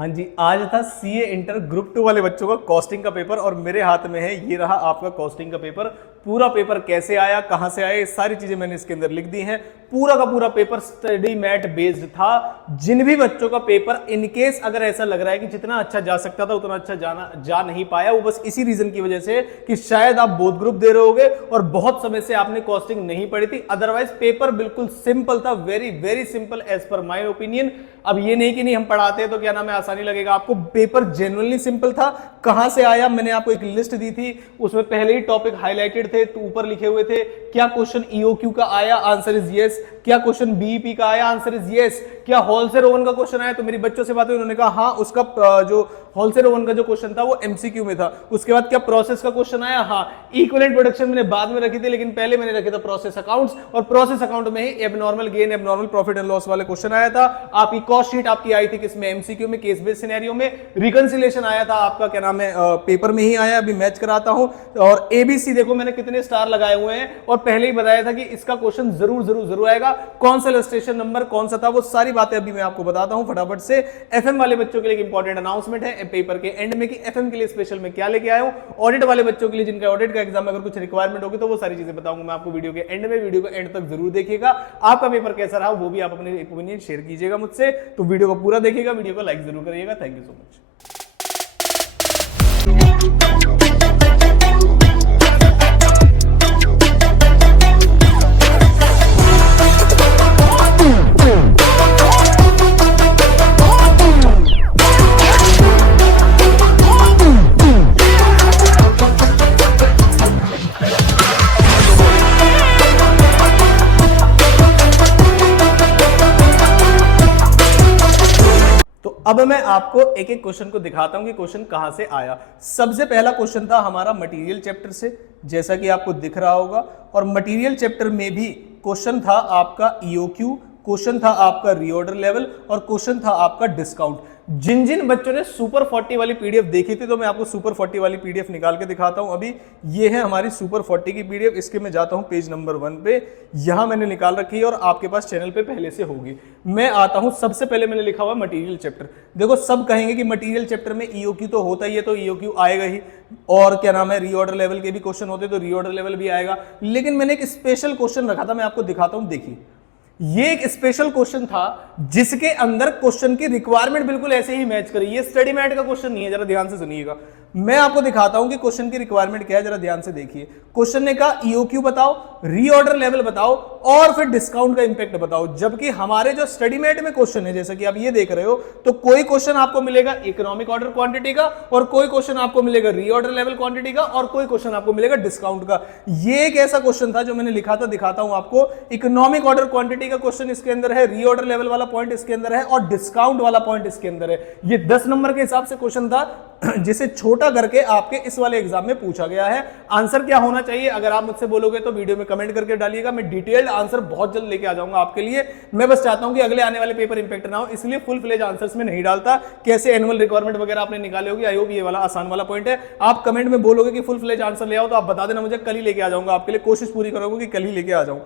हाँ जी, आज था सीए इंटर ग्रुप 2 वाले बच्चों का कॉस्टिंग का पेपर और मेरे हाथ में है ये रहा आपका कॉस्टिंग का पेपर। पूरा पेपर कैसे आया, कहां से आया, ये सारी चीजें मैंने इसके अंदर लिख दी हैं। पूरा का पूरा पेपर स्टडी मैट बेस्ड था। जिन भी बच्चों का पेपर इनकेस अगर ऐसा लग रहा है कि जितना अच्छा जा सकता था उतना अच्छा जा नहीं पाया, वो बस इसी रीजन की वजह से कि शायद आप बोथ ग्रुप दे रहे होगे और बहुत समय से आपने कॉस्टिंग नहीं पढ़ी थी। अदरवाइज पेपर बिल्कुल सिंपल था, very very simple as per my opinion. अब ये नहीं कि नहीं हम पढ़ाते हैं तो क्या नाम है आसानी लगेगा आपको, पेपर जेन्युइनली सिंपल था। कहां से आया, मैंने आपको एक लिस्ट दी थी, उसमें पहले ही टॉपिक हाईलाइटेड थे, तो ऊपर लिखे हुए थे क्या क्वेश्चन ईओक्यू का आया, आंसर इज यस। क्या क्वेश्चन बीईपी का आया, आंसर इज यस। क्या होलसेल ओवन का क्वेश्चन आया, तो मेरी बच्चों से बात हुई, उन्होंने कहा हाँ उसका जो होलसेल ओवन का जो क्वेश्चन था वो एमसीक्यू में था। उसके बाद क्या प्रोसेस का क्वेश्चन आया, हाँ। इक्विवेलेंट प्रोडक्शन मैंने बाद में रखी थी, लेकिन पहले मैंने रखे थे प्रोसेस अकाउंट्स, और प्रोसेस अकाउंट में ही abnormal gain, abnormal profit and loss वाले क्वेश्चन आया था। आपकी कॉस्ट शीट आपकी आई थी किसमें, एमसीक्यू में, केस बेस्ड सिनेरियो में। रिकंसिलिएशन आया था आपका क्या नाम है पेपर में ही आया, अभी मैच कराता हूं। और एबीसी देखो मैंने कितने स्टार लगाए हुए हैं, और पहले ही बताया था कि इसका क्वेश्चन जरूर जरूर जरूर आएगा। कौन सा स्टेशन नंबर कौन सा था, वो सारी बातें अभी मैं आपको बताता हूं फटाफट से। एफएम वाले बच्चों के लिए इंपॉर्टेंट अनाउंसमेंट है पेपर के एंड में कि एफएम के लिए स्पेशल में क्या लेके आया हूं। ऑडिट वाले बच्चों के लिए जिनका ऑडिट का एग्जाम में अगर कुछ रिक्वायरमेंट होगी तो वो सारी चीजें बताऊंगा मैं आपको वीडियो के एंड में। वीडियो को एंड तक जरूर देखिएगा। आपका पेपर कैसा रहा वो भी आप अपने ओपिनियन शेयर कीजिएगा मुझसे, तो वीडियो को पूरा देखिएगा, वीडियो को लाइक जरूर करिएगा। Thank you so much. अब मैं आपको एक एक क्वेश्चन को दिखाता हूं कि क्वेश्चन कहां से आया। सबसे पहला क्वेश्चन था हमारा मटेरियल चैप्टर से, जैसा कि आपको दिख रहा होगा। और मटेरियल चैप्टर में भी क्वेश्चन था आपका ईओक्यू, क्वेश्चन था आपका रीऑर्डर लेवल, और क्वेश्चन था आपका डिस्काउंट। जिन जिन बच्चों ने सुपर 40 वाली पीडीएफ देखी थी, तो मैं आपको सुपर 40 वाली पीडीएफ निकाल के दिखाता हूं। अभी ये है हमारी सुपर 40 की पीडीएफ। इसके मैं जाता हूं पेज नंबर 1 पे, यहां मैंने निकाल रखी है और आपके पास चैनल पे पहले से होगी। मैं आता हूं, सबसे पहले मैंने लिखा हुआ मटेरियल चैप्टर। देखो सब कहेंगे कि मटेरियल चैप्टर में ईओक्यू तो होता ही है, तो ईओक्यू आएगा ही, और क्या नाम है रीऑर्डर लेवल के भी क्वेश्चन होते तो रीऑर्डर लेवल भी आएगा। लेकिन मैंने एक स्पेशल क्वेश्चन रखा था, मैं आपको दिखाता हूं। देखिए ये एक स्पेशल क्वेश्चन था जिसके अंदर क्वेश्चन की रिक्वायरमेंट बिल्कुल ऐसे ही मैच करी। ये स्टडी मैट का क्वेश्चन नहीं है, जरा ध्यान से सुनिएगा। मैं आपको दिखाता हूं कि क्वेश्चन की रिक्वायरमेंट क्या है, जरा ध्यान से देखिए। क्वेश्चन ने कहा ईओक्यू बताओ, रीऑर्डर लेवल बताओ, और फिर डिस्काउंट का इंपैक्ट बताओ। जबकि हमारे जो स्टडी मैट में क्वेश्चन है, जैसा कि आप ये देख रहे हो, तो कोई क्वेश्चन आपको मिलेगा इकोनॉमिक ऑर्डर क्वांटिटी का, और कोई क्वेश्चन आपको मिलेगा रीऑर्डर लेवल क्वांटिटी का, और कोई क्वेश्चन आपको मिलेगा डिस्काउंट का। ये एक ऐसा क्वेश्चन था जो मैंने लिखा था, दिखाता हूं आपको। इकोनॉमिक ऑर्डर क्वांटिटी का क्वेश्चन इसके अंदर है, रीऑर्डर लेवल वाला पॉइंट इसके अंदर है, और डिस्काउंट वाला पॉइंट इसके अंदर है। ये 10 नंबर के हिसाब से क्वेश्चन था जिसे छोटा करके आपके इस वाले एग्जाम में पूछा गया है। आंसर क्या होना चाहिए अगर आप मुझसे बोलोगे तो वीडियो में कमेंट करके डालिएगा। मैं डिटेल्ड आंसर बहुत जल्द लेके आ जाऊंगा आपके लिए। मैं बस चाहता हूं कि अगले आने वाले पेपर इंपैक्ट ना हो, इसलिए फुल फ्लेज आंसर्स में नहीं डालता। कैसे एनुअल रिक्वायरमेंट वगैरह आपने निकाले होगी, आई होप ये वाला आसान वाला पॉइंट है। आप कमेंट में बोलोगे कि फुल फ्लेज आंसर ले आओ, तो आप बता देना मुझे, कल ही लेके आ जाऊंगा आपके लिए। कोशिश पूरी करोगे कि कल ही लेके आ जाऊं।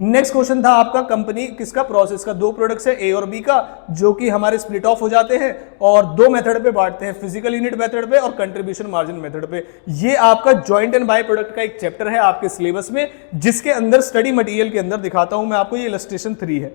नेक्स्ट क्वेश्चन था आपका कंपनी किसका, प्रोसेस का। 2 प्रोडक्ट्स है ए और बी का, जो कि हमारे स्प्लिट ऑफ हो जाते हैं और 2 मेथड पे बांटते हैं, फिजिकल यूनिट मेथड पे और कंट्रीब्यूशन मार्जिन मेथड पे। ये आपका जॉइंट एंड बाय प्रोडक्ट का एक चैप्टर है आपके सिलेबस में, जिसके अंदर स्टडी मटेरियल के अंदर दिखाता हूं मैं आपको। ये इलस्ट्रेशन 3 है,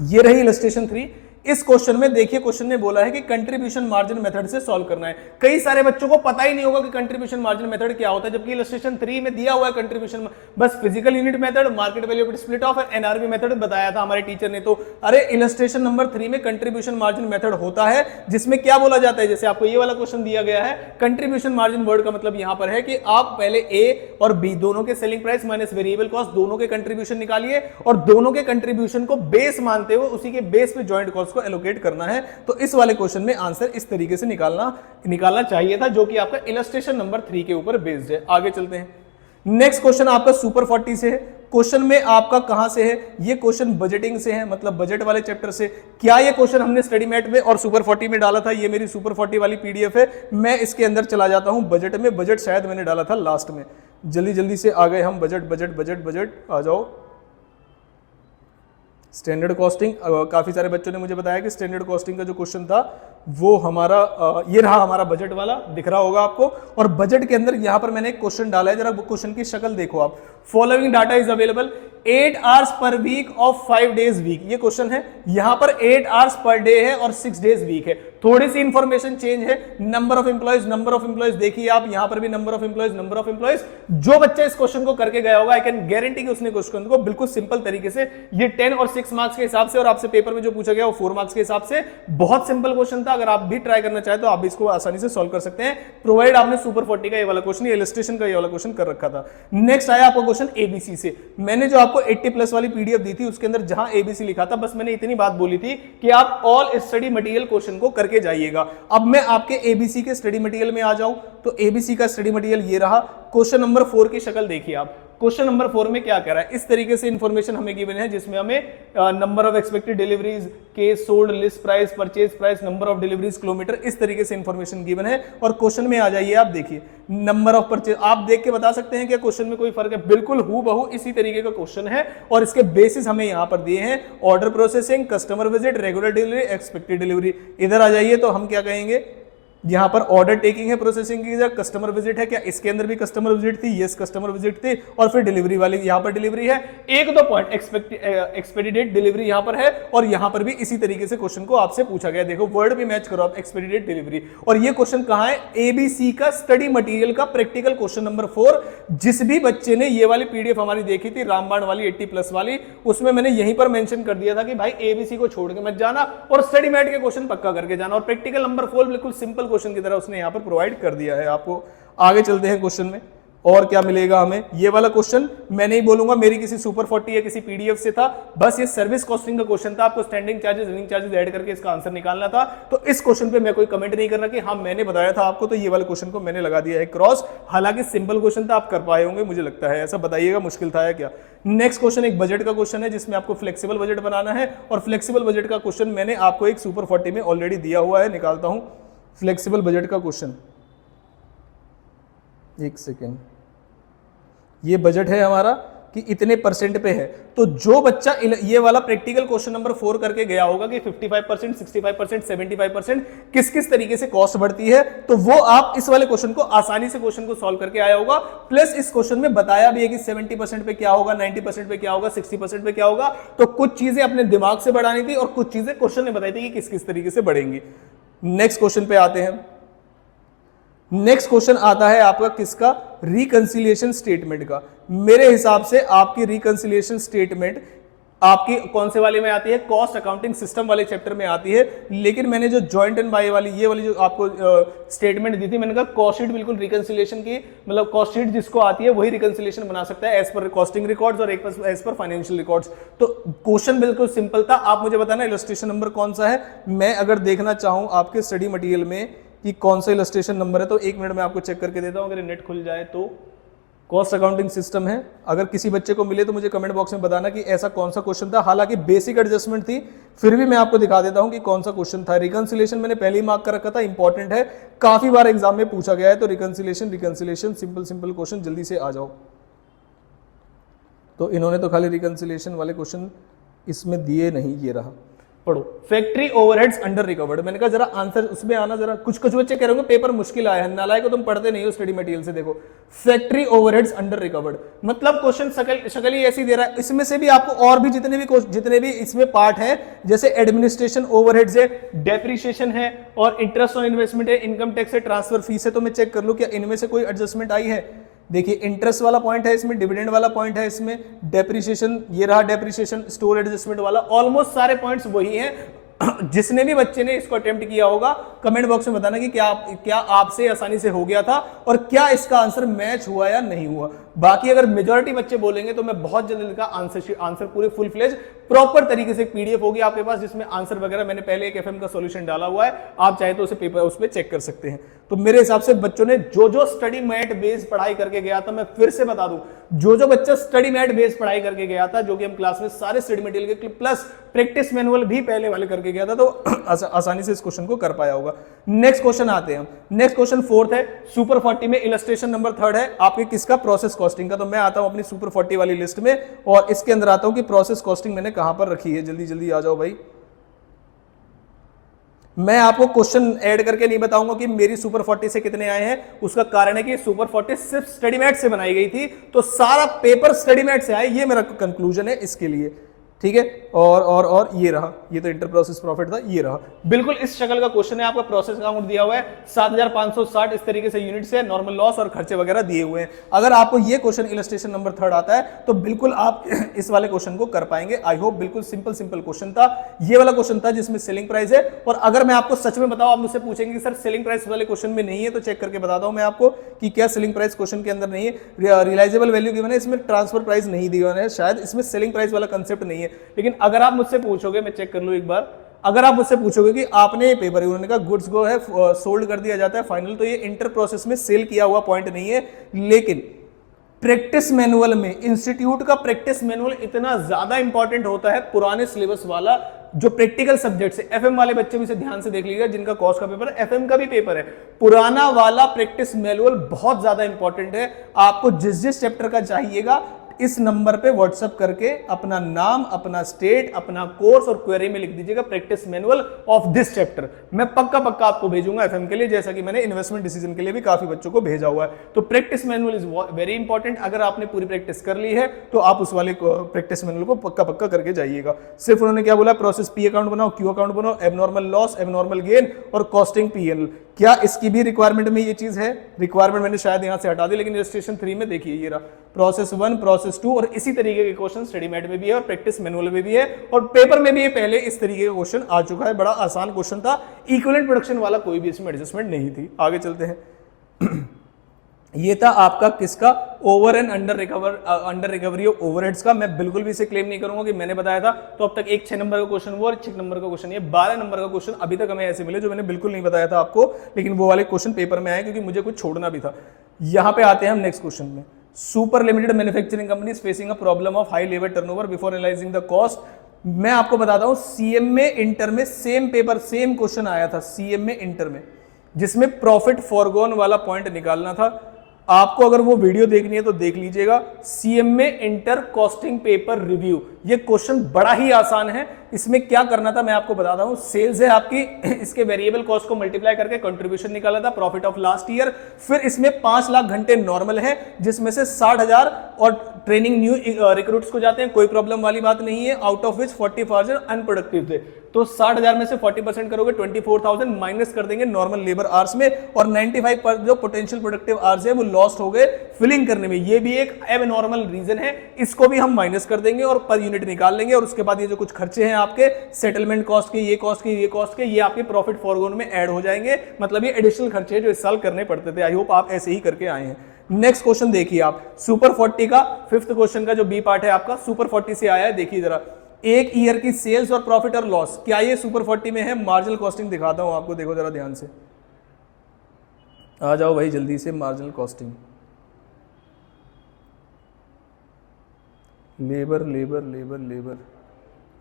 ये रही इलस्ट्रेशन 3। इस क्वेश्चन में देखिए, क्वेश्चन ने बोला है कि कंट्रीब्यूशन मार्जिन मेथड से सॉल्व करना है। कई सारे बच्चों को पता ही नहीं होगा कि कंट्रीब्यूशन मार्जिन मेथड क्या होता है, जबकि इलस्ट्रेशन 3 में दिया हुआ है कंट्रीब्यूशन, बस physical unit method, market value split of और एनआरबी मेथड बताया था हमारे टीचर ने। तो अरे इलस्ट्रेशन नंबर 3 में कंट्रीब्यूशन मार्जिन मेथड होता है, जिसमें क्या बोला जाता है, जैसे आपको ये वाला क्वेश्चन दिया गया है। कंट्रीब्यूशन मार्जिन वर्ड का मतलब यहां पर है कि आप पहले ए और बी दोनों के selling price minus variable cost दोनों के कंट्रीब्यूशन निकालिए, और दोनों के कंट्रीब्यूशन को बेस मानते हुए उसी के बेस पे जॉइंट कॉस्ट को एलोकेट करना है। तो इस वाले क्वेश्चन में आंसर इस तरीके से निकालना चाहिए था, जो कि आपका इलस्ट्रेशन नंबर 3 के ऊपर बेस्ड है। आगे चलते हैं। नेक्स्ट क्वेश्चन आपका सुपर 40 से है। क्वेश्चन में आपका कहां से है, ये क्वेश्चन बजटिंग से है, मतलब बजट वाले चैप्टर से। क्या ये क्वेश्चन हमने स्टडी मैट में और सुपर 40 में डाला था? ये मेरी सुपर 40 वाली पीडीएफ है। मैं इसके अंदर चला जाता हूं बजट में। बजट शायद मैंने डाला था लास्ट में। जल्दी जल्दी से आ गए हम। बजट बजट बजट बजट आ जाओ। स्टैंडर्ड कॉस्टिंग, काफी सारे बच्चों ने मुझे बताया कि स्टैंडर्ड कॉस्टिंग का जो क्वेश्चन था वो हमारा ये रहा हमारा बजट वाला, दिख रहा होगा आपको। और बजट के अंदर यहां पर मैंने एक क्वेश्चन डाला है, जरा क्वेश्चन की शक्ल देखो आप। Following data is available 8 hours per week of 5 days week, ये क्वेश्चन है। यहां पर 8 आवर्स पर डे है और 6 डेज वीक है। थोड़ी सी इंफॉर्मेशन चेंज है। नंबर ऑफ एम्प्लॉयज देखिए आप, यहां पर भी नंबर ऑफ एम्प्लॉयज। जो बच्चा इस क्वेश्चन को करके गया होगा, आई कैन गारंटी कि उसने क्वेश्चन को बिल्कुल सिंपल तरीके से, ये 10 और 6 मार्क्स के हिसाब से, और आपसे पेपर में जो पूछा गया वो 4 मार्क्स के हिसाब से, बहुत सिंपल क्वेश्चन था। अगर आप भी ट्राई करना चाहे तो आप भी इसको आसानी से सॉल्व कर सकते हैं, प्रोवाइड आपने सुपर 40 का ये वाला क्वेश्चन, इलस्ट्रेशन का ये वाला क्वेश्चन कर रखा था। नेक्स्ट आया आपका क्वेश्चन एबीसी से। मैंने जो आपको 80+ वाली पीडीएफ दी थी उसके अंदर जहां एबीसी लिखा था, बस मैंने इतनी बात बोली थी कि आप ऑल स्टडी मटेरियल क्वेश्चन को करके जाइएगा। अब मैं आपके एबीसी के स्टडी मटेरियल में आ जाऊं तो एबीसी का स्टडी मटेरियल ये रहा। क्वेश्चन नंबर 4 की शक्ल देखिए आप। क्वेश्चन नंबर 4 में क्या कह रहा है, इस तरीके से इंफॉर्मेशन हमें गिवन है, जिसमें हमें number of expected deliveries, case sold, list price, purchase price, number of deliveries, kilometre, इस तरीके से इंफॉर्मेशन गिवन है। और क्वेश्चन में आ जाइए आप, देखिए नंबर ऑफ परचेज, आप देख के बता सकते हैं कि क्वेश्चन में कोई फर्क है? बिल्कुल हूबहू इसी तरीके का क्वेश्चन है और इसके बेसिस हमें यहां पर दिए हैं। Order processing, customer visit, regular delivery, expected delivery. इधर आ जाइए तो हम क्या कहेंगे, यहां पर ऑर्डर टेकिंग है, प्रोसेसिंग की, कस्टमर विजिट है, क्या इसके अंदर भी कस्टमर विजिट थी? यस, कस्टमर विजिट थी। और फिर डिलीवरी वाली, यहां पर डिलीवरी है। एक दो पॉइंट, एक्सपेडिटेड डिलीवरी यहां पर है, और यहां पर भी इसी तरीके से क्वेश्चन को आपसे पूछा गया। देखो वर्ड भी मैच करो आप, एक्सपेडिटेड डिलीवरी। और ये क्वेश्चन कहां है? एबीसी का स्टडी मटेरियल का प्रैक्टिकल क्वेश्चन नंबर 4। जिस भी बच्चे ने ये वाली पीडीएफ हमारी देखी थी, रामबाण वाली 80+ वाली, उसमें मैंने यहीं पर मेंशन कर दिया था कि भाई एबीसी को छोड़ के मत जाना और स्टडी मैट के क्वेश्चन पक्का करके जाना। और प्रैक्टिकल नंबर 4 बिल्कुल सिंपल क्वेश्चन की तरह उसने यहां पर प्रोवाइड कर दिया है आपको। आगे चलते हैं क्वेश्चन में, और क्या मिलेगा हमें। ये वाला क्वेश्चन मैं नहीं बोलूंगा मेरी किसी सुपर 40 या किसी पीडीएफ से था, बस ये सर्विस कॉस्टिंग का क्वेश्चन था। आपको standing charges, running charges add करके इसका आंसर निकालना था। तो इस क्वेश्चन पे मैं कोई कमेंट नहीं कर रहा कि हाँ मैंने बताया था आपको, तो ये वाले क्वेश्चन को मैंने लगा दिया है क्रॉस। हालांकि सिंपल क्वेश्चन था, आप कर पाए होंगे मुझे लगता है, ऐसा बताइएगा मुश्किल था या क्या। नेक्स्ट क्वेश्चन एक बजट का क्वेश्चन है, जिसमें आपको फ्लेक्सिबल बजट बनाना है। और फ्लेक्सिबल बजट का क्वेश्चन मैंने आपको एक सुपर 40 में ऑलरेडी दिया हुआ है, निकालता हूं फ्लेक्सिबल बजट का क्वेश्चन। एक सेकेंड, ये बजट है हमारा कि इतने परसेंट पे है। तो जो बच्चा ये वाला प्रैक्टिकल क्वेश्चन नंबर 4 करके गया होगा कि 55%, 65%, 75% किस किस तरीके से कॉस्ट बढ़ती है, तो वो आप इस वाले क्वेश्चन को आसानी से क्वेश्चन को सॉल्व करके आया होगा। प्लस इस क्वेश्चन में बताया भी है कि 70% पे क्या होगा, 90% पे क्या होगा, 60% पे क्या होगा। तो कुछ चीजें अपने दिमाग से बढ़ानी थी और कुछ चीजें क्वेश्चन ने बताई थी कि किस किस तरीके से बढ़ेंगी। नेक्स्ट क्वेश्चन पे आते हैं। नेक्स्ट क्वेश्चन आता है आपका किसका? रिकंसिलिएशन स्टेटमेंट का। मेरे हिसाब से आपकी रिकंसिलिएशन स्टेटमेंट आपकी कौन से वाले में आती है? कॉस्ट अकाउंटिंग सिस्टम वाले चैप्टर में आती है। लेकिन मैंने जो जॉइंट एंड बाय वाली, ये वाली जो आपको स्टेटमेंट दी थी, मैंने कहा कॉस्ट शीट बिल्कुल रिकंसिलिएशन की, मतलब कॉस्ट शीट जिसको आती है वही रिकंसिलिएशन बना सकता है एज पर कॉस्टिंग रिकॉर्ड्स और एज पर फाइनेंशियल रिकॉर्ड्स। तो क्वेश्चन बिल्कुल सिंपल था। आप मुझे बताना इलस्ट्रेशन नंबर कौन सा है। मैं अगर देखना चाहूं आपके स्टडी मटेरियल में कि कौन सा इलस्ट्रेशन नंबर है, तो 1 मिनट में आपको चेक करके देता हूं, अगर नेट खुल जाए तो। कॉस्ट अकाउंटिंग सिस्टम है। अगर किसी बच्चे को मिले तो मुझे कमेंट बॉक्स में बताना कि ऐसा कौन सा क्वेश्चन था। हालांकि बेसिक एडजस्टमेंट थी, फिर भी मैं आपको दिखा देता हूं कि कौन सा क्वेश्चन था। रिकंसिलिएशन मैंने पहले ही मार्क कर रखा था, इंपॉर्टेंट है, काफी बार एग्जाम में पूछा गया है। तो रिकंसिलिएशन सिंपल क्वेश्चन, जल्दी से आ जाओ। तो इन्होंने तो खाली रिकंसिलिएशन वाले क्वेश्चन इसमें दिए नहीं, ये रहा, पढ़ो। Factory overheads under recovered. मैंने कहा जरा आंसर उसमें आना, जरा कुछ बच्चे कह रहे होंगे पेपर मुश्किल आया है, नालायक को तुम पढ़ते नहीं हो स्टडी मटेरियल से। देखो फैक्ट्री ओवरहेड्स अंडर रिकवर्ड, मतलब क्वेश्चन शक्ल ही ऐसी दे रहा है। इसमें से भी आपको और भी जितने भी इसमें पार्ट है, जैसे एडमिनिस्ट्रेशन ओवरहेड्स है, डेप्रिसिएशन है, और इंटरेस्ट ऑन इन्वेस्टमेंट है, इनकम टैक्स है, ट्रांसफर फीस है। तो मैं चेक कर लूं क्या इनमें से कोई एडजस्टमेंट आई है। देखिए इंटरेस्ट वाला पॉइंट है इसमें, डिविडेंड वाला पॉइंट है इसमें, डेप्रिसिएशन, ये रहा डेप्रिसिएशन, स्टोर एडजस्टमेंट वाला, ऑलमोस्ट सारे पॉइंट्स वही हैं। जिसने भी बच्चे ने इसको अटेम्प्ट किया होगा कमेंट बॉक्स में बताना कि क्या आपसे आसानी से हो गया था और क्या इसका आंसर मैच हुआ या नहीं हुआ। बाकी अगर मेजॉरिटी बच्चे बोलेंगे तो मैं बहुत जल्द इनका आंसर पूरे फुल फ्लेज प्रॉपर तरीके से पीडीएफ होगी आपके पास, जिसमें आंसर वगैरह मैंने पहले एक एफएम का सॉल्यूशन डाला हुआ है, आप चाहे तो उसे पेपर उस पर चेक कर सकते हैं। तो मेरे हिसाब से बच्चों ने जो स्टडी मैट बेस्ड पढ़ाई करके गया था, मैं फिर से बता दूं, जो बच्चा स्टडी मैट बेस्ड पढ़ाई करके गया था, जो कि हम क्लास में सारे स्टडी मटेरियल के प्लस प्रैक्टिस मैनुअल भी पहले वाले करके गया था, तो आसानी से इस क्वेश्चन को कर पाया होगा। नेक्स्ट क्वेश्चन आते हैं हम। नेक्स्ट क्वेश्चन 4th है, सुपर 40 में इलस्ट्रेशन नंबर 3rd है आपके किसका? प्रोसेस कॉस्टिंग का। तो मैं आता हूं अपनी सुपर 40 वाली लिस्ट में और इसके अंदर आता हूं कि प्रोसेस कॉस्टिंग मैंने कहां पर रखी है। जल्दी जल्दी आ जाओ भाई। मैं आपको क्वेश्चन ऐड करके नहीं बताऊंगा कि मेरी सुपर 40 से कितने आए हैं। उसका कारण है कि सुपर 40 सिर्फ स्टडी मैट से बनाई गई थी, तो सारा पेपर स्टडी मैट से आए, ये मेरा कंक्लूजन है इसके लिए। ठीक है, और ये रहा, ये तो इंटर प्रोसेस प्रॉफिट था, ये रहा बिल्कुल इस शक्ल का क्वेश्चन है। आपका प्रोसेस अकाउंट दिया हुआ है 7560 इस तरीके से यूनिट से, नॉर्मल लॉस और खर्चे वगैरह दिए हुए हैं। अगर आपको ये क्वेश्चन इलस्ट्रेशन नंबर 3 आता है तो बिल्कुल आप इस वाले क्वेश्चन को कर पाएंगे। I hope. बिल्कुल सिंपल क्वेश्चन था, ये वाला क्वेश्चन था जिसमें सेलिंग प्राइस है। और अगर मैं आपको सच में बताऊं, आप मुझसे पूछेंगे कि सर सेलिंग प्राइस वाले क्वेश्चन में नहीं है, तो चेक करके बताता हूं मैं आपको कि क्या सेलिंग प्राइस क्वेश्चन के अंदर नहीं है। रियलाइजेबल वैल्यू गिवन है, इसमें ट्रांसफर प्राइस नहीं दिया है, शायद इसमें सेलिंग प्राइस वाला कंसेप्ट नहीं है। लेकिन अगर आप मुझसे पूछोगे, मैं चेक कर लूं एक बार, अगर आप मुझसे पूछोगे कि आपने ये पेपर, उन्होंने कहा गुड्स को है सोल्ड कर दिया जाता है फाइनल, तो ये इंटर प्रोसेस में सेल किया हुआ पॉइंट नहीं है। लेकिन प्रैक्टिस मैनुअल में, इंस्टीट्यूट का प्रैक्टिस मैनुअल इतना ज्यादा इंपॉर्टेंट होता है, पुराने सिलेबस वाला जो प्रैक्टिकल सब्जेक्ट है। एफएम वाले बच्चे भी इसे ध्यान से देख लीजिएगा, जिनका कॉस्ट का पेपर है, एफएम का भी पेपर है। पुराना वाला प्रैक्टिस मैनुअल बहुत ज्यादा इंपॉर्टेंट है। आपको जिस जिस चैप्टर का चाहिएगा, इस नंबर पे व्हाट्सएप करके अपना नाम, अपना स्टेट, अपना कोर्स और क्वेरी में लिख दीजिएगा practice manual of this chapter. मैं पक्का आपको भेजूंगा एफएम के लिए, जैसा कि मैंने इन्वेस्टमेंट डिसीजन के लिए भी काफी बच्चों को भेजा हुआ है। तो practice manual is very important. अगर आपने पूरी प्रैक्टिस कर ली है तो आप उस वाले प्रैक्टिस मैनुअल को पक्का करके जाइएगा। सिर्फ उन्होंने क्या बोला, प्रोसेस पी अकाउंट बनाओ, क्यू अकाउंट बनाओ, एबनॉर्मल लॉस, एबनॉर्मल गेन और कॉस्टिंग पीएनएल। क्या इसकी भी रिक्वायरमेंट में ये चीज है? रिक्वायरमेंट मैंने शायद यहां से हटा दी, लेकिन रजिस्ट्रेशन 3 में देखिए ये रहा, प्रोसेस 1, प्रोसेस 2 और इसी तरीके के क्वेश्चन स्टडी मैट में भी है और प्रैक्टिस मैनुअल में भी है और पेपर में भी ये पहले इस तरीके का क्वेश्चन आ चुका है। बड़ा आसान क्वेश्चन था, इक्विवेलेंट प्रोडक्शन वाला कोई भी इसमें एडजस्टमेंट नहीं थी। आगे चलते हैं। ये था आपका किसका, over and under recovery of overheads का। मैं बिल्कुल भी इसे क्लेम नहीं करूंगा कि मैंने बताया था। तो अब तक एक 6 नंबर का क्वेश्चन वो और 6 नंबर का क्वेश्चन ये, 12 नंबर का क्वेश्चन अभी तक हमें ऐसे मिले जो मैंने बिल्कुल नहीं बताया था आपको, लेकिन वो वाले क्वेश्चन पेपर में आए क्योंकि मुझे कुछ छोड़ना भी था। यहां पे आते हैं हम नेक्स्ट क्वेश्चन में। Super limited manufacturing company is facing a problem of high labour turnover before analysing the cost. मैं आपको बताता हूं, सीएम में इंटर में सेम पेपर सेम क्वेश्चन आया था, सीएम में इंटर में, जिसमें प्रॉफिट फॉरगोन वाला पॉइंट निकालना था। आपको अगर वो वीडियो देखनी है तो देख लीजिएगा। सीएम में इंटर कॉस्टिंग पेपर रिव्यू, ये क्वेश्चन बड़ा ही आसान है। इसमें क्या करना था मैं आपको बताता हूं। सेल्स है आपकी, इसके वेरिएबल कॉस्ट को मल्टीप्लाई करके कंट्रीब्यूशन निकाला था, प्रॉफिट ऑफ लास्ट ईयर। फिर इसमें 5 लाख घंटे नॉर्मल है, जिसमें से 60,000 और ट्रेनिंग न्यू रिक्रूट्स को जाते हैं, कोई प्रॉब्लम वाली बात नहीं है। आउट ऑफ विच 40,000 अनप्रोडक्टिव थे। तो 60,000 में से 40% करोगे 24,000 माइनस कर देंगे नॉर्मल लेबर आवर्स में, और 95 पर जो पोटेंशियल प्रोडक्टिव आवर्स है वो लॉस्ट हो गए फिलिंग करने में। ये भी एक एबनॉर्मल रीजन है, इसको भी हम माइनस कर देंगे और पर यूनिट निकाल लेंगे। और उसके बाद ये जो कुछ खर्चे हैं आपके सेटलमेंट कॉस्ट के, ये कॉस्ट के, ये कॉस्ट के, ये आपके प्रॉफिट फॉरगोन में ऐड हो जाएंगे। मतलब ये एडिशनल खर्चे जो इस साल करने पड़ते थे। आई होप आप ऐसे ही करके आए हैं। नेक्स्ट क्वेश्चन देखिए आप, सुपर 40 का 5th क्वेश्चन का जो बी पार्ट है आपका, सुपर 40 से आया है। देखिए जरा, एक ईयर की सेल्स और प्रॉफिट और लॉस, क्या ये सुपर 40 में है? मार्जिनल कॉस्टिंग दिखाता हूं आपको, देखो जरा ध्यान से, आ जाओ भाई जल्दी से। Marginal costing, labour labour labour labour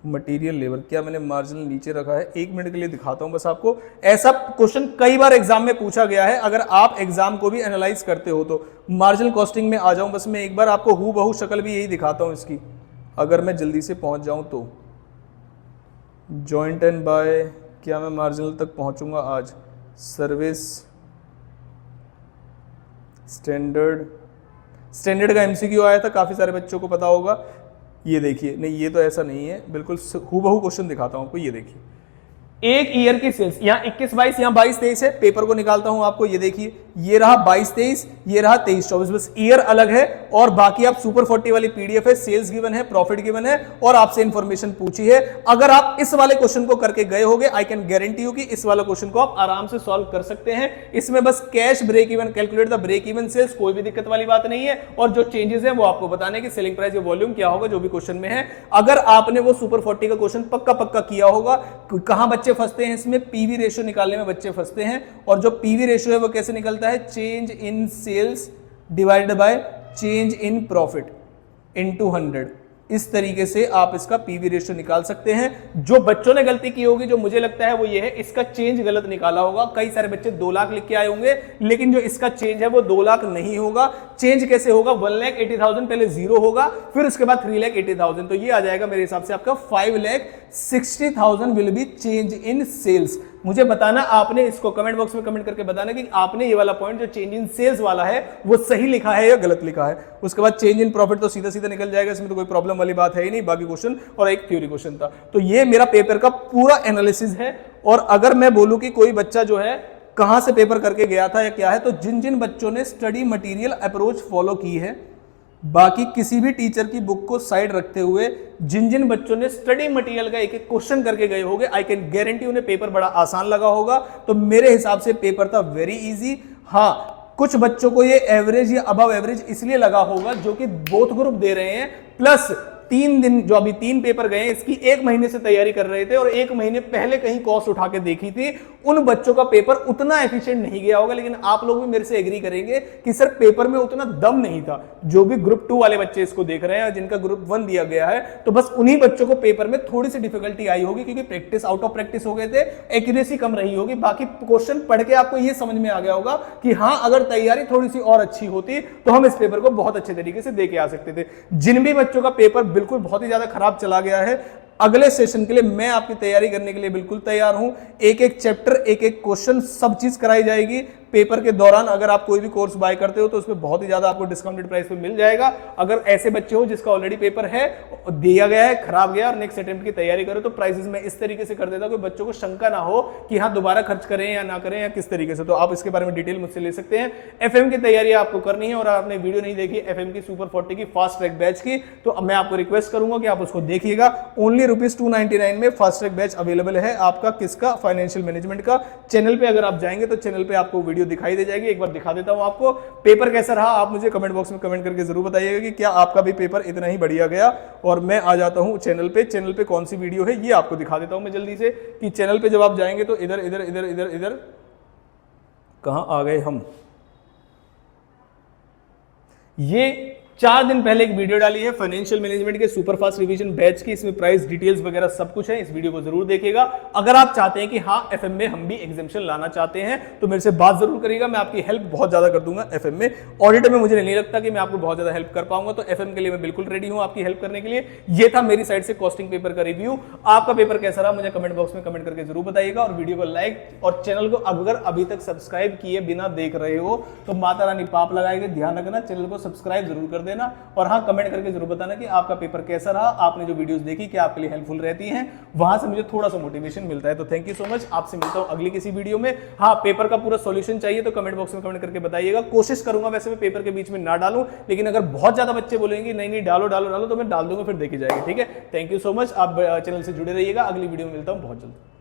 material labour, क्या मैंने मार्जिनल नीचे रखा है? 1 मिनट के लिए दिखाता हूं बस आपको। ऐसा क्वेश्चन कई बार एग्जाम में पूछा गया है, अगर आप एग्जाम को भी एनालाइज करते हो तो। मार्जिनल कॉस्टिंग में आ जाऊं बस मैं एक बार, आपको हूबहू शक्ल भी यही दिखाता हूं इसकी, अगर मैं जल्दी से पहुंच जाऊं तो। जॉइंट एंड बाय, क्या मैं मार्जिनल तक पहुंचूंगा आज? सर्विस स्टैंडर्ड का एमसीक्यू आया था, काफी सारे बच्चों को पता होगा। ये देखिए, नहीं ये तो ऐसा नहीं है, बिल्कुल हूबहू क्वेश्चन दिखाता हूं आपको। ये देखिए, एक ईयर की सेल्स, यहाँ 21-22, यहाँ 22-23 है। पेपर को निकालता हूं आपको, ये देखिए, ये रहा 22-23, ये रहा 23-24, बस ईयर अलग है। और बाकी आप सुपर 40 वाली पीडीएफ है, सेल्स गिवन है, प्रॉफिट गिवन है और आपसे इंफॉर्मेशन पूछी है। अगर आप इस वाले क्वेश्चन को करके गए होगे, आई कैन गारंटी यू कि इस वाला क्वेश्चन को आप आराम से सॉल्व कर सकते हैं। इसमें बस cash break even, calculate the break even sales, कोई भी दिक्कत वाली बात नहीं है। और जो चेंजेस है वो आपको बताने की सेलिंग प्राइस या वॉल्यूम क्या होगा, जो भी क्वेश्चन में है। अगर आपने वो सुपर 40 का क्वेश्चन पक्का किया होगा, कहां बच्चे फंसते हैं इसमें? पीवी रेशियो निकालने में बच्चे फंसते हैं। और जो पीवी रेशियो है वो कैसे निकलता है? Change in sales divided by change in profit into 100। इस तरीके से आप इसका पीवी रेशियो निकाल सकते हैं। जो बच्चों ने गलती की होगी, जो मुझे लगता है वो ये है, इसका चेंज गलत निकाला होगा। कई सारे बच्चे 2 लाख लिख के आए होंगे, लेकिन जो इसका चेंज है वो 2 लाख नहीं होगा। चेंज कैसे होगा? 1,80,000 पहले जीरो होगा, फिर उसके बाद 3,80,000, तो ये आ जाएगा मेरे हिसाब से आपका 5,60,000 will be change in sales. मुझे बताना, आपने इसको कमेंट बॉक्स में कमेंट करके बताना कि आपने ये वाला पॉइंट जो चेंज इन सेल्स वाला है वो सही लिखा है या गलत लिखा है। उसके बाद चेंज इन प्रॉफिट तो सीधा सीधा निकल जाएगा, इसमें तो कोई प्रॉब्लम वाली बात है ही नहीं। बाकी क्वेश्चन और एक थ्योरी क्वेश्चन था। तो ये मेरा पेपर का पूरा एनालिसिस है। और अगर मैं बोलूं कि कोई बच्चा जो है कहां से पेपर करके गया था या क्या है, तो जिन जिन बच्चों ने स्टडी मटेरियल अप्रोच फॉलो की है, बाकी किसी भी टीचर की बुक को साइड रखते हुए जिन जिन बच्चों ने स्टडी मटेरियल का एक एक क्वेश्चन करके गए होंगे, आई कैन गारंटी उन्हें पेपर बड़ा आसान लगा होगा। तो मेरे हिसाब से पेपर था वेरी इजी। हाँ, कुछ बच्चों को ये एवरेज या अबव एवरेज इसलिए लगा होगा जो कि बोथ ग्रुप दे रहे हैं, प्लस 3 दिन जो अभी 3 पेपर गए इसकी 1 महीने से तैयारी कर रहे थे और 1 महीने पहले कहीं कॉस्ट उठा के देखी थी, उन बच्चों का पेपर उतना एफिशिएंट नहीं गया होगा। लेकिन आप लोग भी मेरे से एग्री करेंगे कि सर पेपर में उतना दम नहीं था। जो भी ग्रुप 2 वाले बच्चे इसको देख रहे हैं, जिनका ग्रुप 1 दिया गया है, तो बस उन्हीं बच्चों को पेपर में थोड़ी सी डिफिकल्टी आई होगी, क्योंकि प्रैक्टिस आउट ऑफ प्रैक्टिस हो गए थे, एक्यूरेसी कम रही होगी। बाकी क्वेश्चन पढ़ के आपको यह समझ में आ गया होगा कि हाँ, अगर तैयारी थोड़ी सी और अच्छी होती तो हम इस पेपर को बहुत अच्छे तरीके से दे के आ सकते थे। जिन भी बच्चों का पेपर बिल्कुल बहुत ही ज्यादा खराब चला गया है, अगले सेशन के लिए मैं आपकी तैयारी करने के लिए बिल्कुल तैयार हूं। एक एक चैप्टर, एक एक क्वेश्चन, सब चीज कराई जाएगी। पेपर के दौरान अगर आप कोई भी कोर्स बाय करते हो तो उसमें बहुत ही ज्यादा आपको डिस्काउंटेड प्राइस पे मिल जाएगा। अगर ऐसे बच्चे हो जिसका ऑलरेडी पेपर है, दिया गया है, खराब गया और नेक्स्ट अटेम्प्ट की तैयारी करो, तो प्राइसेस में इस तरीके से कर देता हूं कि बच्चों को शंका ना हो कि हाँ दोबारा खर्च करें या ना करें या किस तरीके से। तो आप इसके बारे में डिटेल मुझसे ले सकते हैं। एफएम की तैयारी आपको करनी है और आपने वीडियो नहीं देखी एफएम की सुपर 40 की फास्ट ट्रैक बैच की, तो अब मैं आपको रिक्वेस्ट करूंगा कि आप उसको देखिएगा। ओनली ₹299 में फास्ट ट्रैक बैच अवेलेबल है आपका, किसका? फाइनेंशियल मैनेजमेंट का। चैनल पे अगर आप जाएंगे तो चैनल पे आपको वीडियो दिखाई दे जाएगी। एक बार दिखा देता हूं आपको। पेपर कैसा रहा आप मुझे कमेंट बॉक्स में कमेंट करके जरूर बताइएगा कि क्या आपका भी पेपर इतना ही बढ़िया गया। और मैं आ जाता हूं चैनल पे। चैनल पे कौन सी वीडियो है ये आपको दिखा देता हूं मैं जल्दी से, कि चैनल पे जब आप जाएंगे तो इधर इधर इधर इधर इधर कहां आ गए हम, ये 4 दिन पहले एक वीडियो डाली है फाइनेंशियल मैनेजमेंट के सुपर फास्ट रिवीजन बैच की। इसमें प्राइस डिटेल्स वगैरह सब कुछ है, इस वीडियो को जरूर देखिएगा। अगर आप चाहते हैं कि हाँ एफएम में हम भी एग्जामिशन लाना चाहते हैं तो मेरे से बात जरूर करिएगा, मैं आपकी हेल्प बहुत ज्यादा कर दूंगा एफएम में। ऑडिट में मुझे नहीं लगता कि मैं आपको बहुत ज्यादा हेल्प कर पाऊंगा, तो एफएम के लिए मैं बिल्कुल रेडी हूं आपकी हेल्प करने के लिए। ये था मेरी साइड से कॉस्टिंग पेपर का रिव्यू। आपका पेपर कैसा रहा मुझे कमेंट बॉक्स में कमेंट करके जरूर बताइएगा, और वीडियो को लाइक और चैनल को अगर अभी तक सब्सक्राइब किए बिना देख रहे हो तो माता रानी पाप लगाएगी, ध्यान रखना, चैनल को सब्सक्राइब जरूर कर देना। और हाँ, कमेंट करके जरूर बताना कि आपका पेपर कैसा रहा, आपने जो वीडियोस देखी क्या आपके लिए हेल्पफुल रहती हैं, वहां से मुझे थोड़ा सा मोटिवेशन मिलता है। तो थैंक यू सो मच, आपसे मिलता हूं अगली किसी वीडियो में। हाँ, पेपर का पूरा सॉल्यूशन चाहिए तो कमेंट बॉक्स में कमेंट करके बताइएगा। कोशिश करूंगा वैसे मैं पेपर के बीच में ना डालूं, लेकिन अगर बहुत ज्यादा बच्चे बोलेंगे नहीं नहीं डालो डालो डालो तो मैं डाल दूंगा, फिर देखी जाएगी। ठीक है, थैंक यू सो मच, आप चैनल से जुड़े रहिएगा। अगली वीडियो में मिलता हूं बहुत जल्द।